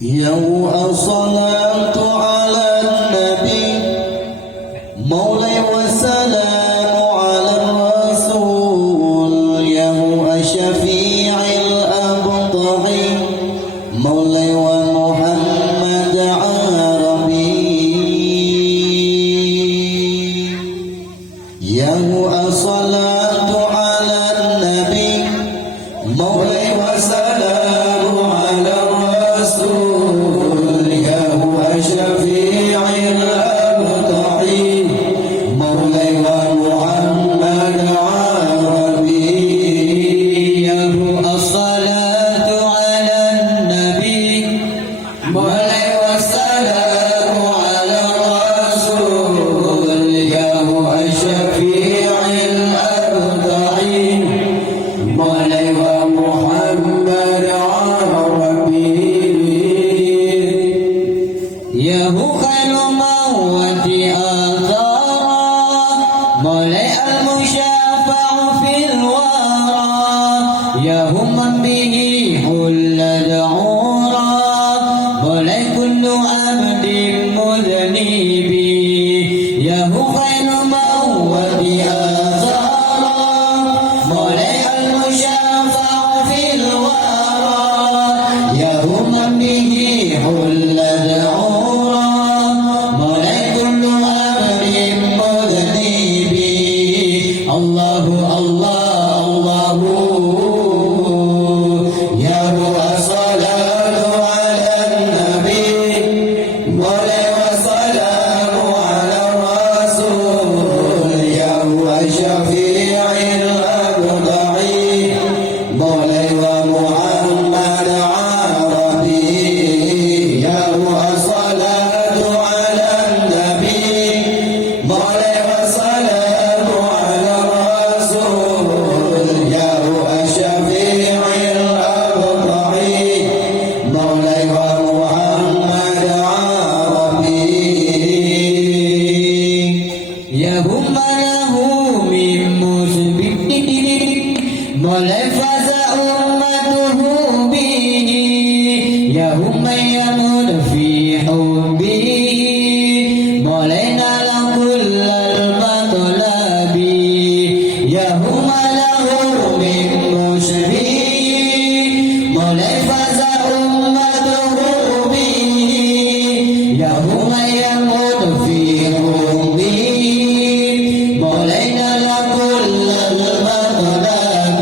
يو الصلاة على النبي مولاي وسلام على الرسول يو الشفيع الأبطحي مولاي ومحمد عربي يو الصلاة على النبي مولاي وسلام على الرسول يهو شفيع الأبطحي مولاي ومحمد عربي يهو الصلاة على النبي مولاي وسلام على الرسول يهو شفيع الأبطحي مولاي ومحمد عربي يهو خير موت آثارا مولاي المشافع في الورى يهو من به حل دعورا مولاي كل عبد مذنب يهو خير موت آثارا مولاي المشافع في الورى يهو من به حل دعورا مولاي كل أمر مذنب الله الله يا هو الصلاة على النبي مولاي وسلام على الرسول يا هو شفيع الأبطحي مولاي ومحمد عربي يا هو الصلاة على النبي مولاي وسلام على الرسول يا هو شفيع الأبطحي مولاي ومحمد عربي يهم له من مسبق مولاي فاز أمته به يهم من يموت في حبه مولاي نال كل المطلب يهم له من مسبق مولاي فاز أمته به يهم من يموت في حبه مولاي نال كل المطلب